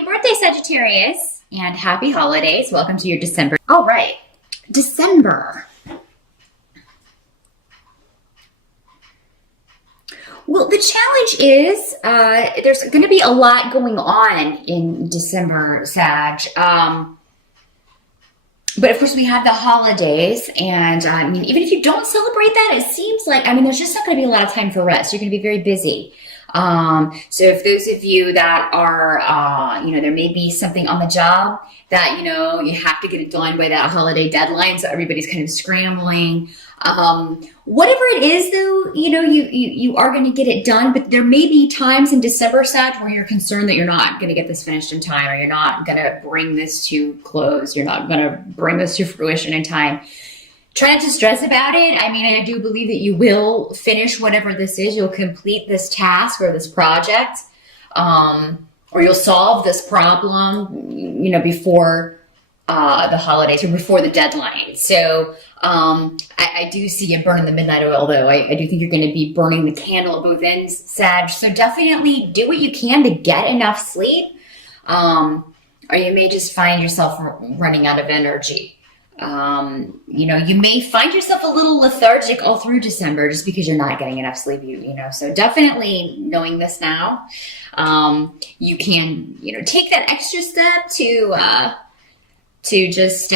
Happy birthday, Sagittarius, and happy holidays. Welcome to your December. All right, December. Well, the challenge is there's going to be a lot going on in December, Sag. But of course, we have the holidays, and I mean, even if you don't celebrate that, it seems like, I mean, there's just not going to be a lot of time for rest. You're going to be very busy. So if those of you that are, there may be something on the job that, you have to get it done by that holiday deadline. So everybody's kind of scrambling. Whatever it is though, you are going to get it done, but there may be times in December, Sag, where you're concerned that you're not going to get this finished in time, or you're not going to bring this to close. You're not going to bring this to fruition in time. Try not to stress about it. I mean, I do believe that you will finish whatever this is. You'll complete this task or this project, or you'll solve this problem, before the holidays or before the deadline. So I do see you burning the midnight oil, though. I do think you're going to be burning the candle at both ends, Sag. So definitely do what you can to get enough sleep, or you may just find yourself running out of energy. You may find yourself a little lethargic all through December just because you're not getting enough sleep, so definitely knowing this now, you can, take that extra step to just,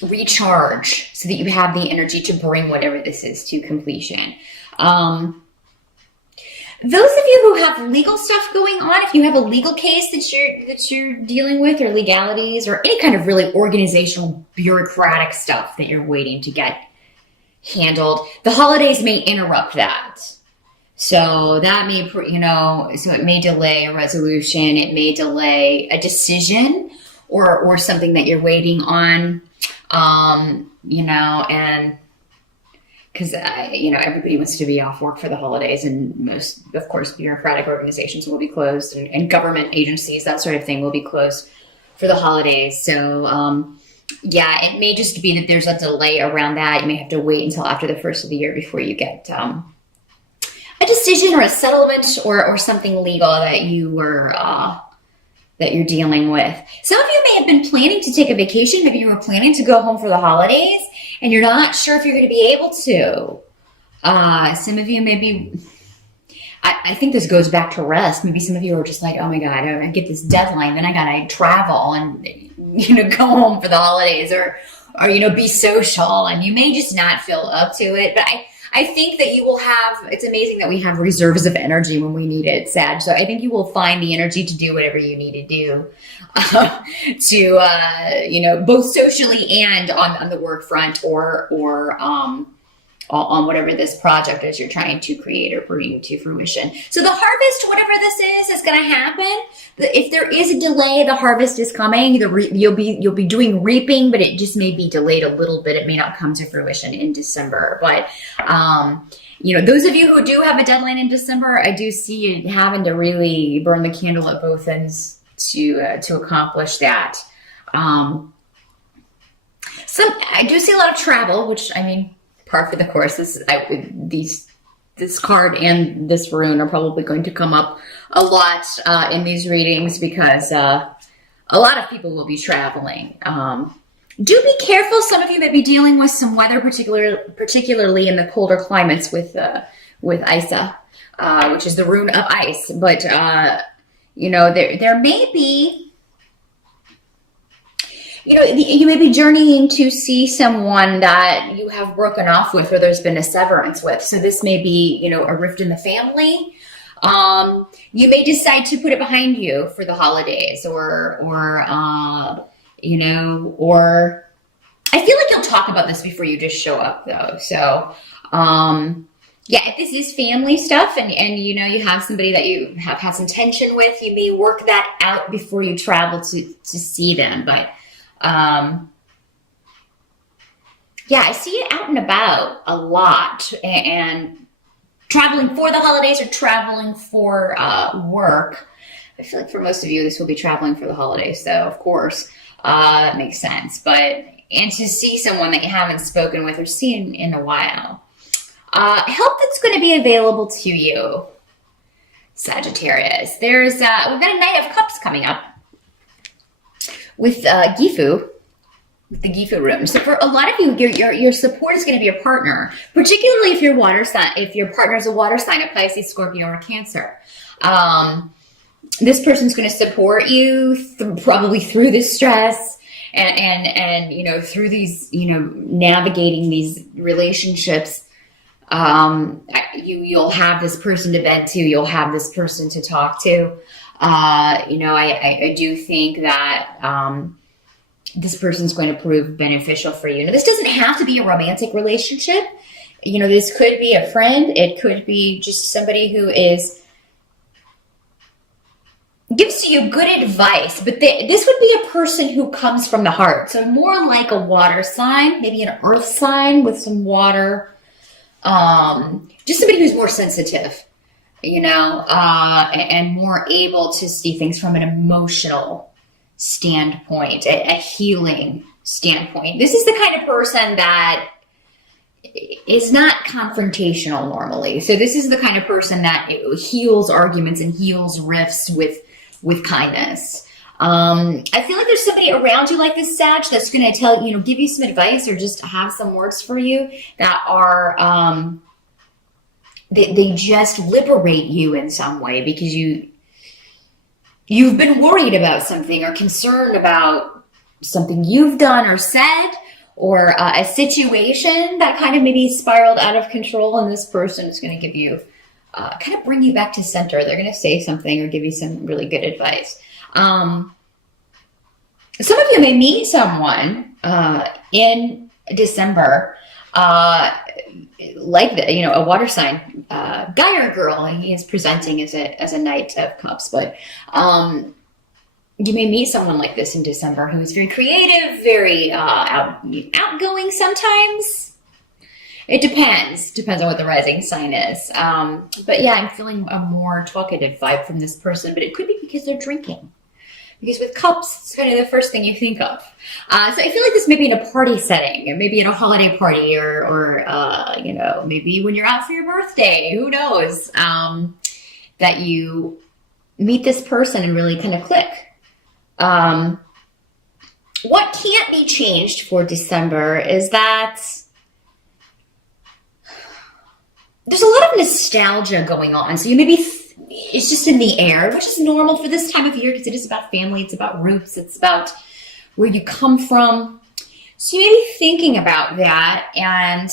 recharge so that you have the energy to bring whatever this is to completion. Those of you who have legal stuff going on, if you have a legal case that you're dealing with, or legalities, or any kind of really organizational, bureaucratic stuff that you're waiting to get handled, the holidays may interrupt that. So that may, so it may delay a resolution, it may delay a decision, or something that you're waiting on, and because, everybody wants to be off work for the holidays, and most, of course, bureaucratic organizations will be closed, and government agencies, that sort of thing, will be closed for the holidays. So, it may just be that there's a delay around that. You may have to wait until after the first of the year before you get a decision or a settlement or something legal that you're dealing with. Some of you may have been planning to take a vacation. Maybe you were planning to go home for the holidays, and you're not sure if you're going to be able to. Some of you maybe, I think this goes back to rest. Maybe some of you are just like, oh my God, I get this deadline, then I got to travel and, go home for the holidays, or, be social, and you may just not feel up to it. But I think that you will have, it's amazing that we have reserves of energy when we need it, Sag. So I think you will find the energy to do whatever you need to do to, both socially and on the work front, or on whatever this project is you're trying to create or bring to fruition. So the harvest, whatever this is going to happen. If there is a delay, the harvest is coming. You'll be doing reaping, but it just may be delayed a little bit. It may not come to fruition in December. But those of you who do have a deadline in December, I do see you having to really burn the candle at both ends to accomplish that. I do see a lot of travel, which, I mean, par for the course. This card and this rune are probably going to come up a lot in these readings, because a lot of people will be traveling. Do be careful. Some of you may be dealing with some weather, particularly in the colder climates with Isa, which is the rune of ice. But there may be. You may be journeying to see someone that you have broken off with, or there's been a severance with. So this may be, a rift in the family. You may decide to put it behind you for the holidays, or I feel like you'll talk about this before you just show up, though. So, if this is family stuff, and you have somebody that you have had some tension with, you may work that out before you travel to see them. But I see it out and about a lot, and traveling for the holidays or traveling for work. I feel like for most of you, this will be traveling for the holidays. So, of course, it makes sense. And to see someone that you haven't spoken with or seen in a while. Help that's going to be available to you, Sagittarius. We've got a Knight of Cups coming up with Gifu, with the Gifu room. So for a lot of you, your support is going to be a partner, particularly if your water sign, if your partner is a water sign of Pisces, Scorpio, or Cancer. This person's going to support you probably through this stress and you know, through these, you know, navigating these relationships. You'll have this person to vent to, you'll have this person to talk to. You know, I do think that this person's going to prove beneficial for you. Now, this doesn't have to be a romantic relationship. You know, this could be a friend. It could be just somebody who gives you good advice, but this would be a person who comes from the heart. So more like a water sign, maybe an earth sign with some water. Just somebody who's more sensitive, you know, and more able to see things from an emotional standpoint, a healing standpoint. This is the kind of person that is not confrontational normally. So this is the kind of person that heals arguments and heals rifts with kindness. I feel like there's somebody around you like this, Sag, that's going to tell, you know, give you some advice or just have some words for you that are, they just liberate you in some way because you've been worried about something or concerned about something you've done or said, or a situation that kind of maybe spiraled out of control, and this person is going to give you, kind of bring you back to center. They're going to say something or give you some really good advice. Some of you may meet someone in December, like the, you know, a water sign, guy or girl. He is presenting as a Knight of Cups, but you may meet someone like this in December who is very creative, very outgoing sometimes. It depends on what the rising sign is. But yeah, I'm feeling a more talkative vibe from this person, but it could be because they're drinking. Because with cups, it's kind of the first thing you think of. So I feel like this may be in a party setting, or maybe at a holiday party, or you know, maybe when you're out for your birthday, who knows, that you meet this person and really kind of click. What can't be changed for December is that there's a lot of nostalgia going on. So you maybe it's just in the air, which is normal for this time of year because it is about family, it's about roots, it's about where you come from. So you may be thinking about that, and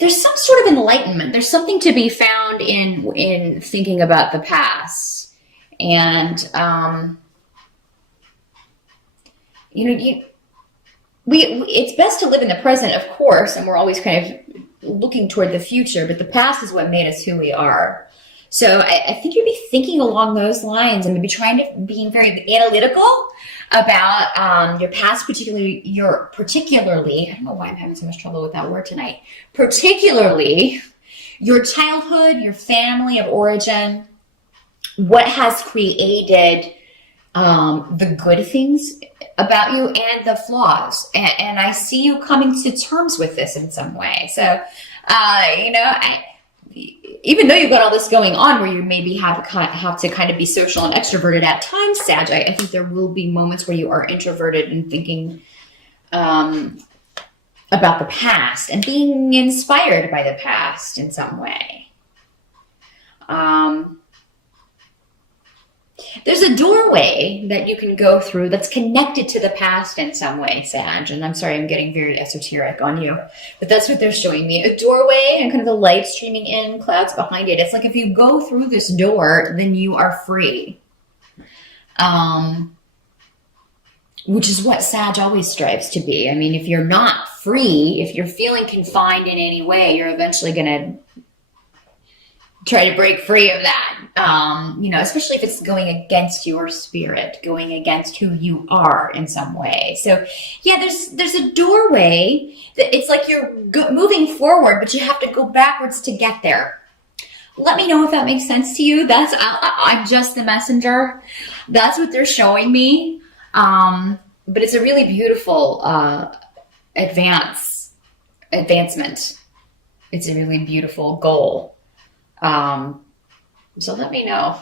there's some sort of enlightenment. There's something to be found in thinking about the past. And you know, it's best to live in the present, of course, and we're always kind of looking toward the future, but the past is what made us who we are. So I think you'd be thinking along those lines and maybe being very analytical about your past, particularly, I don't know why I'm having so much trouble with that word tonight, particularly your childhood, your family of origin, what has created the good things about you and the flaws. And I see you coming to terms with this in some way. So, you know, even though you've got all this going on where you maybe have to kind of be social and extroverted at times, Sag, I think there will be moments where you are introverted and thinking about the past and being inspired by the past in some way. There's a doorway that you can go through that's connected to the past in some way, Sag. And I'm sorry, I'm getting very esoteric on you, but that's what they're showing me. A doorway and kind of the light streaming in, clouds behind it. It's like if you go through this door, then you are free. Which is what Sag always strives to be. I mean, if you're not free, if you're feeling confined in any way, you're eventually going to try to break free of that. You know, especially if it's going against your spirit, going against who you are in some way. So yeah, there's a doorway that it's like you're moving forward, but you have to go backwards to get there. Let me know if that makes sense to you. I'm just the messenger. That's what they're showing me. But it's a really beautiful, advancement. It's a really beautiful goal. So let me know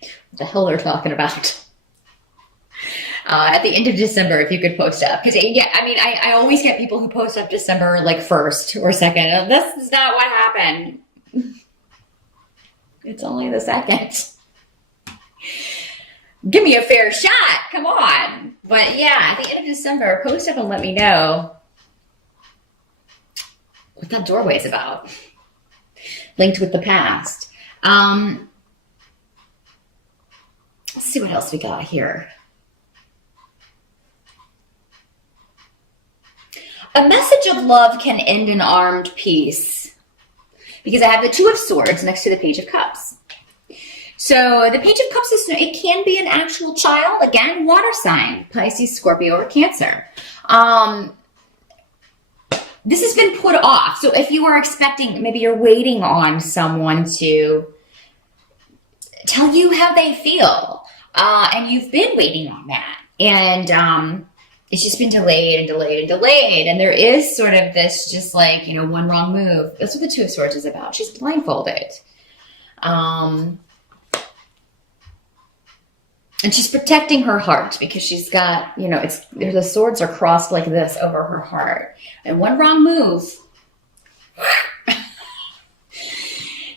what the hell they're talking about. At the end of December, if you could post up. Because, yeah, I mean, I always get people who post up December like 1st or 2nd. This is not what happened. It's only the 2nd. Give me a fair shot. Come on. But yeah, at the end of December, post up and let me know what that doorway is about. Linked with the past. Let's see what else we got here. A message of love can end in armed peace. Because I have the 2 of Swords next to the Page of Cups. So the Page of Cups, it can be an actual child. Again, water sign. Pisces, Scorpio, or Cancer. This has been put off. So if you are expecting, maybe you're waiting on someone to tell you how they feel. And you've been waiting on that. And it's just been delayed and delayed and delayed. And there is sort of this just like, you know, one wrong move. That's what the 2 of Swords is about. She's blindfolded. And she's protecting her heart because she's got, you know, the swords are crossed like this over her heart. And one wrong move.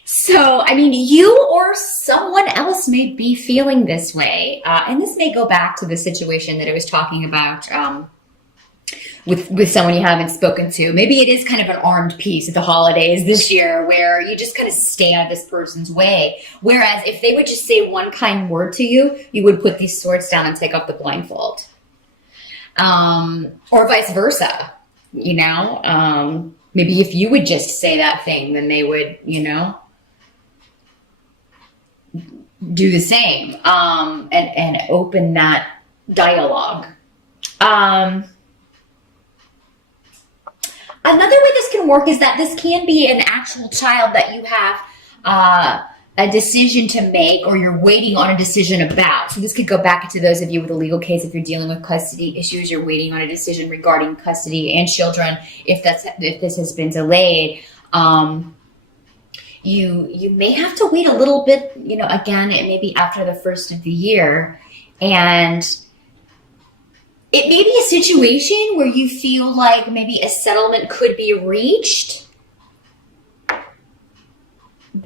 So, I mean, you or someone else may be feeling this way. And this may go back to the situation that I was talking about with someone you haven't spoken to. Maybe it is kind of an armed peace at the holidays this year where you just kind of stay out of this person's way. Whereas if they would just say one kind word to you, you would put these swords down and take off the blindfold. Or vice versa, you know. Maybe if you would just say that thing, then they would, you know, do the same and open that dialogue. Another way this can work is that this can be an actual child that you have a decision to make or you're waiting on a decision about. So this could go back to those of you with a legal case. If you're dealing with custody issues, you're waiting on a decision regarding custody and children. If this has been delayed, you may have to wait a little bit, you know, again, it may be after the 1st of the year. And it may be a situation where you feel like maybe a settlement could be reached,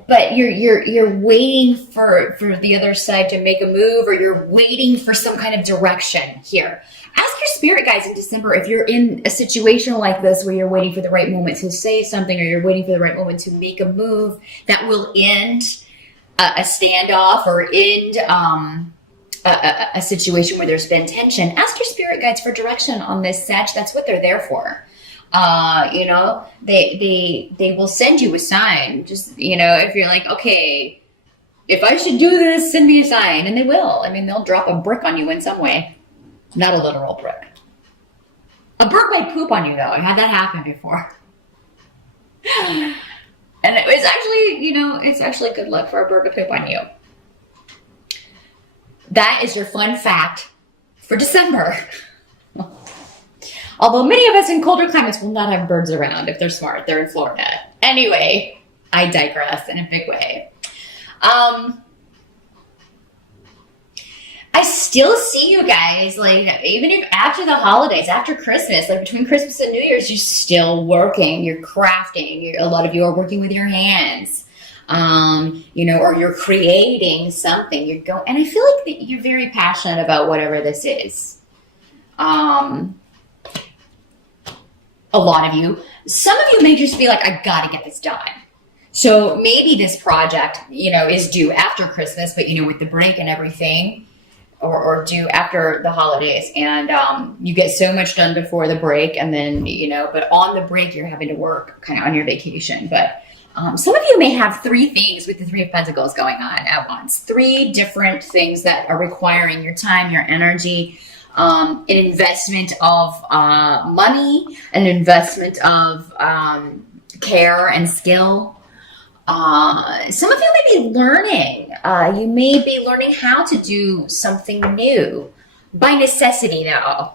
but you're waiting for the other side to make a move, or you're waiting for some kind of direction here. Ask your spirit guides in December if you're in a situation like this where you're waiting for the right moment to say something, or you're waiting for the right moment to make a move that will end a standoff or end a situation where there's been tension. Ask your spirit guides for direction on this, Sag. That's what they're there for. You know, they will send you a sign. Just, you know, if you're like, okay, if I should do this, send me a sign. And they will. I mean, they'll drop a brick on you in some way. Not a literal brick. A bird might poop on you, though. I had that happen before. And it was actually, you know, it's actually good luck for a bird to poop on you. That is your fun fact for December. Although many of us in colder climates will not have birds around if they're smart. They're in Florida. Anyway, I digress in a big way. I still see you guys, like, even if after the holidays, after Christmas, like between Christmas and New Year's, you're still working, you're crafting. A lot of you are working with your hands, you know, or you're creating something. You're going, and I feel like that you're very passionate about whatever this is. A lot of you. Some of you may just be like, I gotta get this done. So maybe this project, you know, is due after Christmas, but, you know, with the break and everything, or due after the holidays, and you get so much done before the break, and then, you know, but on the break you're having to work kind of on your vacation. But some of you may have 3 things with the 3 of Pentacles going on at once. 3 different things that are requiring your time, your energy, an investment of money, an investment of care and skill. Some of you may be learning. You may be learning how to do something new by necessity, though.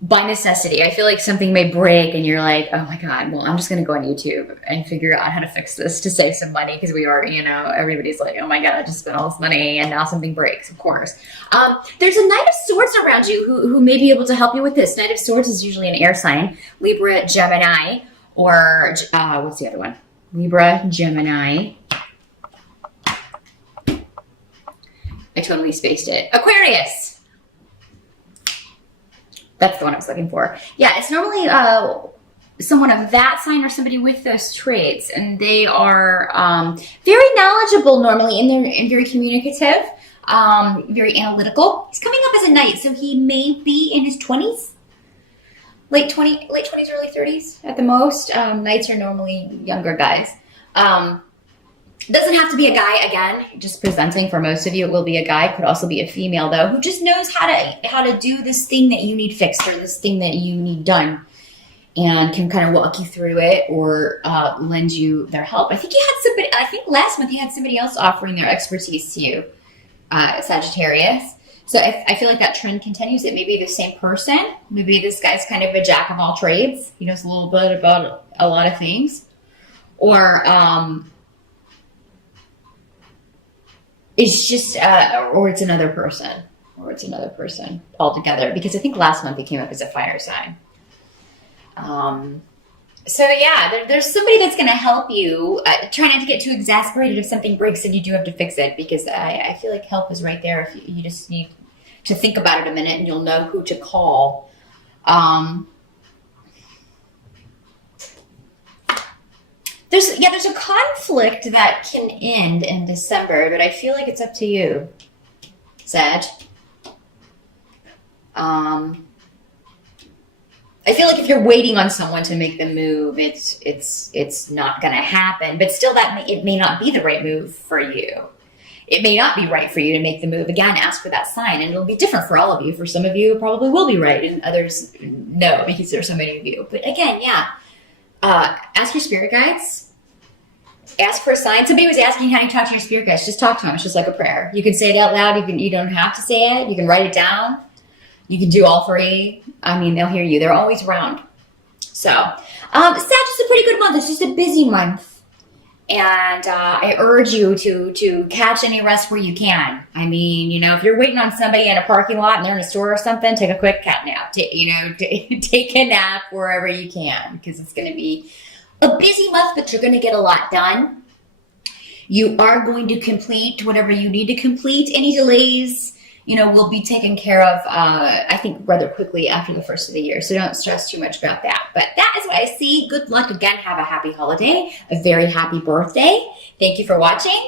by necessity. I feel like something may break and you're like, oh my God, well, I'm just going to go on YouTube and figure out how to fix this to save some money because we are, you know, everybody's like, oh my God, I just spent all this money and now something breaks, of course. There's a Knight of Swords around you who may be able to help you with this. Knight of Swords is usually an air sign, Libra, Gemini, or what's the other one? Libra, Gemini. I totally spaced it. Aquarius. That's the one I was looking for. Yeah, it's normally someone of that sign or somebody with those traits, and they are very knowledgeable normally, and very communicative, very analytical. He's coming up as a knight, so he may be in his 20s, late 20s, early 30s at the most. Knights are normally younger guys. Doesn't have to be a guy, again, just presenting for most of you. It will be a guy, could also be a female though, who just knows how to do this thing that you need fixed or this thing that you need done, and can kind of walk you through it or lend you their help. I think last month you had somebody else offering their expertise to you, Sagittarius. So I feel like that trend continues. It may be the same person. Maybe this guy's kind of a jack of all trades. He knows a little bit about a lot of things. Or it's just, or it's another person. Or it's another person altogether. Because I think last month he came up as a fire sign. So yeah, there's somebody that's going to help you. Try not to get too exasperated if something breaks and you do have to fix it, because I feel like help is right there. If you just need to think about it a minute and you'll know who to call. There's a conflict that can end in December, but I feel like it's up to you, Sag. I feel like if you're waiting on someone to make the move, it's not going to happen. But still, it may not be the right move for you. It may not be right for you to make the move. Again, ask for that sign, and it'll be different for all of you. For some of you, it probably will be right, and others, no, because there's so many of you. But again, yeah, ask your spirit guides. Ask for a sign. Somebody was asking how you talk to your spirit guides. Just talk to them. It's just like a prayer. You can say it out loud. You don't have to say it. You can write it down. You can do all three. I mean, they'll hear you. They're always around. So, Sag is a pretty good month. It's just a busy month. And I urge you to catch any rest where you can. I mean, you know, if you're waiting on somebody in a parking lot and they're in a store or something, take a quick cat nap. Take a nap wherever you can, because it's going to be a busy month, but you're going to get a lot done. You are going to complete whatever you need to complete. Any delays, will be taken care of, I think, rather quickly after the first of the year. So don't stress too much about that. But that is what I see. Good luck. Again, have a happy holiday, a very happy birthday. Thank you for watching.